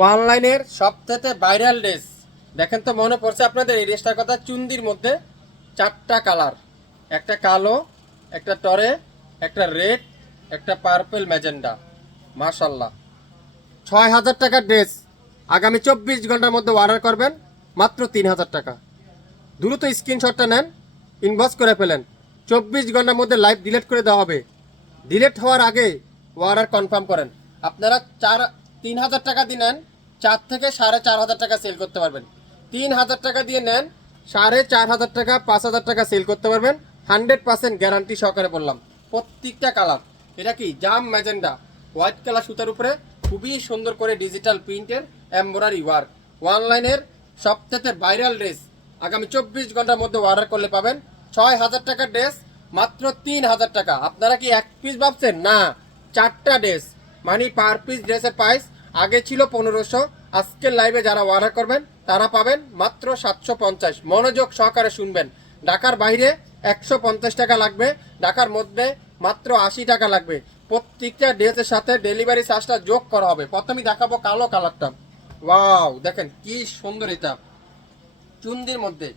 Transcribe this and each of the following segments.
অনলাইনের সবথেকে viral dress দেখেন তো মনে পড়ছে আপনাদের এই ড্রেসটার কথা, চুন্দির মধ্যে চারটা কালার একটা কালো, একটা টরে, একটা রেড একটা পার্পেল ম্যাজেন্ডা মাশাল্লাহ ছয় হাজার টাকার ড্রেস আগামী চব্বিশ ঘণ্টার মধ্যে অর্ডার করবেন মাত্র তিন হাজার টাকা। দ্রুত স্ক্রিনশটটা নেন ইনবক্স করে ফেলেন। চব্বিশ ঘণ্টার মধ্যে লাইভ ডিলেট করে দেওয়া হবে। ডিলেট হওয়ার আগে অর্ডার কনফার্ম করেন। আপনারা চার তিন হাজার টাকা দিয়ে নেন, চার থেকে সাড়ে চার হাজার টাকা সেল করতে পারবেন। তিন হাজার টাকা দিয়ে নেন, সাড়ে চার হাজার টাকা পাঁচ হাজার টাকা সেল করতে পারবেন। হান্ড্রেড পার্সেন্ট গ্যারান্টি সহকারে বললাম। প্রত্যেকটা কালার এটা কি? জাম ম্যাজেন্ডা। হোয়াইট কালার সুতার উপরে খুবই সুন্দর করে ডিজিটাল প্রিন্টের এমব্রয়ডারি ওয়ার্ক অনলাইনের সবথেকে ভাইরাল ড্রেস আগামী চব্বিশ ঘণ্টার মধ্যে অর্ডার করলে পাবেন ছয় হাজার টাকার ড্রেস মাত্র তিন হাজার টাকা। আপনারা কি এক পিস ভাবছেন? না, চারটা ড্রেস মানে পার পিস ড্রেসের প্রাইস আগে ছিল পনেরোশো। আজকের লাইভে যারা অর্ডার করবেন, তারা পাবেন মাত্র সাতশো পঞ্চাশ। মনোযোগ সহকারে শুনবেন। ঢাকার বাইরে একশো পঞ্চাশ টাকা লাগবে, ঢাকার মধ্যে মাত্র আশি টাকা লাগবে। প্রত্যেকটা ড্রেসের সাথে ডেলিভারি চার্জটা যোগ করা হবে। প্রথমেই দেখাবো কালো কালারটা ওয়াও দেখেন কি সুন্দর এটা। চুন্দির মধ্যে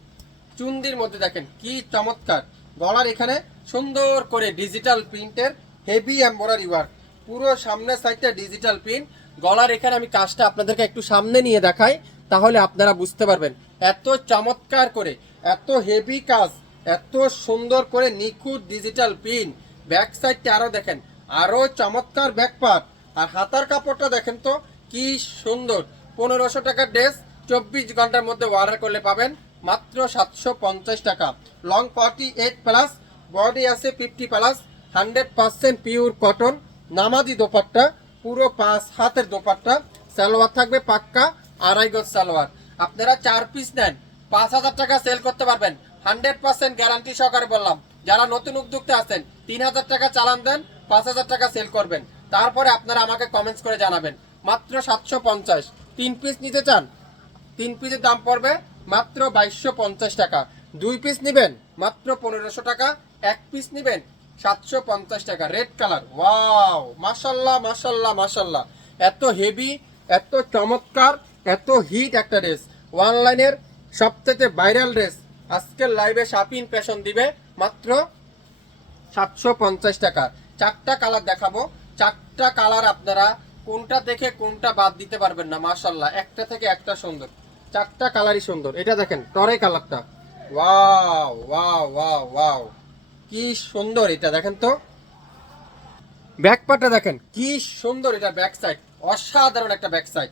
চুন্দির মধ্যে দেখেন কি চমৎকার। গলার এখানে সুন্দর করে ডিজিটাল প্রিন্টের হেভি এম্বরারি ওয়ার্ক পুরো সামনের সাইডটা ডিজিটাল প্রিন্ট গলার এখানে আমি কাজটা আপনাদেরকে একটু সামনে নিয়ে দেখাই, তাহলে আপনারা বুঝতে পারবেন। এত চমৎকার করে, এত হেভি কাজ, এত সুন্দর করে নিখুঁত ডিজিটাল প্রিন্ট ব্যাক সাইডটা আরও দেখেন, আরও চমৎকার ব্যাকপার্ট আর হাতার কাপড়টা দেখেন তো, কি সুন্দর। পনেরোশো টাকার ড্রেস চব্বিশ ঘণ্টার মধ্যে অর্ডার করলে পাবেন, মাত্র সাতশো পঞ্চাশ টাকা। Long forty eight plus body আছে fifty plus hundred percent pure cotton নামাজি দোপাট্টা, পুরো পাঁচ হাতের দোপাট্টা, সালোয়ার থাকবে পাক্কা, আড়াই গজ সালোয়ার। আপনারা চার পিস নেন, পাঁচ হাজার টাকা সেল করতে পারবেন। হান্ড্রেড পার্সেন্ট গ্যারান্টি সহকারে বললাম, যারা নতুন উদ্যোক্তা আছেন, তিন হাজার টাকা চালান দেন, পাঁচ হাজার টাকা সেল করবেন। তারপরে আপনারা আমাকে কমেন্টস করে জানাবেন। মাত্র সাতশো পঞ্চাশ। তিন পিস নিতে চান, তিন পিসের দাম পড়বে মাত্র বাইশশো পঞ্চাশ টাকা। দুই পিস নেবেন, মাত্র পনেরোশো টাকা। এক পিস নেবেন সাতশো পঞ্চাশ টাকা রেড কালার ওয়াও মাসাল্লাহ মাসাল্লাহ মাসাল্লাহ এত হেভি এত চমৎকার, এত হিট একটা ড্রেস অনলাইনের সবথেকে ভাইরাল ড্রেস আজকের লাইভে শাপিং ফ্যাশন দিবে মাত্র সাতশো পঞ্চাশ টাকা। চারটা কালার দেখাবো। চারটা কালার আপনারা কোনটা দেখে কোনটা বাদ দিতে পারবেন না, মাশাল্লাহ। একটা থেকে একটা সুন্দর। চারটা কালারই সুন্দর। এটা দেখেন টরে কালারটা ওয়াও ওয়াও ওয়াও ওয়াও কি সুন্দর এটা দেখেন তো। ব্যাক পার্টটা দেখেন। কি সুন্দর এটা ব্যাক সাইড অসাধারণ একটা ব্যাক সাইড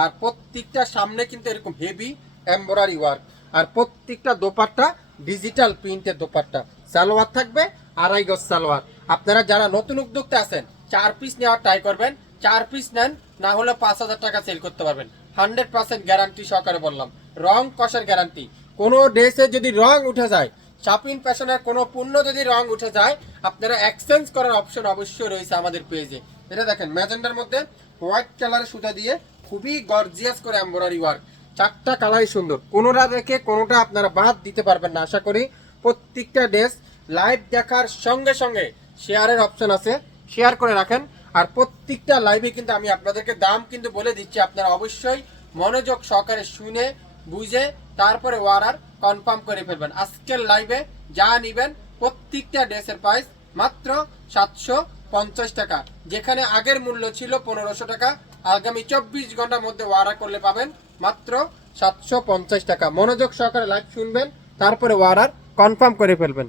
আর প্রত্যেকটা সামনে কিন্তু এরকম হেভি এমব্রয়ডারি ওয়ার্ক আর প্রত্যেকটা দোপাট্টা ডিজিটাল প্রিন্টের দোপাট্টা। সালোয়ার থাকবে আড়াই গজ সালোয়ার। আপনারা যারা নতুন উদ্যোক্তা আছেন চার পিস নেওয়ার ট্রাই করবেন। চার পিস নেন না হলে পাঁচ হাজার টাকা সেল করতে পারবেন। হান্ড্রেড পার্সেন্ট গ্যারান্টি সহকারে বললাম। রং কষের গ্যারান্টি কোনো ড্রেসে যদি রং উঠে যায় শাপিং ফ্যাশনের কোনো পণ্য যদি রং উঠে যায়, আপনারা এক্সচেঞ্জ করার অপশন অবশ্যই রয়েছে আমাদের পেজে এটা দেখেন, ম্যাজেন্ডার মধ্যে হোয়াইট কালারের সুতা দিয়ে খুবই গর্জিয়াস করে এমব্রয়ডারি ওয়ার্ক চারটা কালারই সুন্দর। কোনোটা দেখে কোনোটা আপনারা বাদ দিতে পারবেন না। আশা করি প্রত্যেকটা ড্রেস লাইভ দেখার সঙ্গে সঙ্গে শেয়ারের অপশন আছে। শেয়ার করে রাখেন। আর প্রত্যেকটা লাইভে কিন্তু আমি আপনাদেরকে দাম কিন্তু বলে দিচ্ছি। আপনারা অবশ্যই মনোযোগ সহকারে শুনে, বুঝে তারপরে ওয়ারার কনফার্ম করে ফেলবেন। আজকের লাইভে যা নেবেন প্রত্যেকটা ড্রেসের প্রাইস মাত্র সাতশো পঞ্চাশ টাকা। যেখানে আগের মূল্য ছিল পনেরোশো টাকা। আগামী চব্বিশ ঘণ্টার মধ্যে ওয়ারা করলে পাবেন মাত্র সাতশো পঞ্চাশ টাকা। মনোযোগ সহকারে লাইভ শুনবেন, তারপরে ওয়ারার কনফার্ম করে ফেলবেন।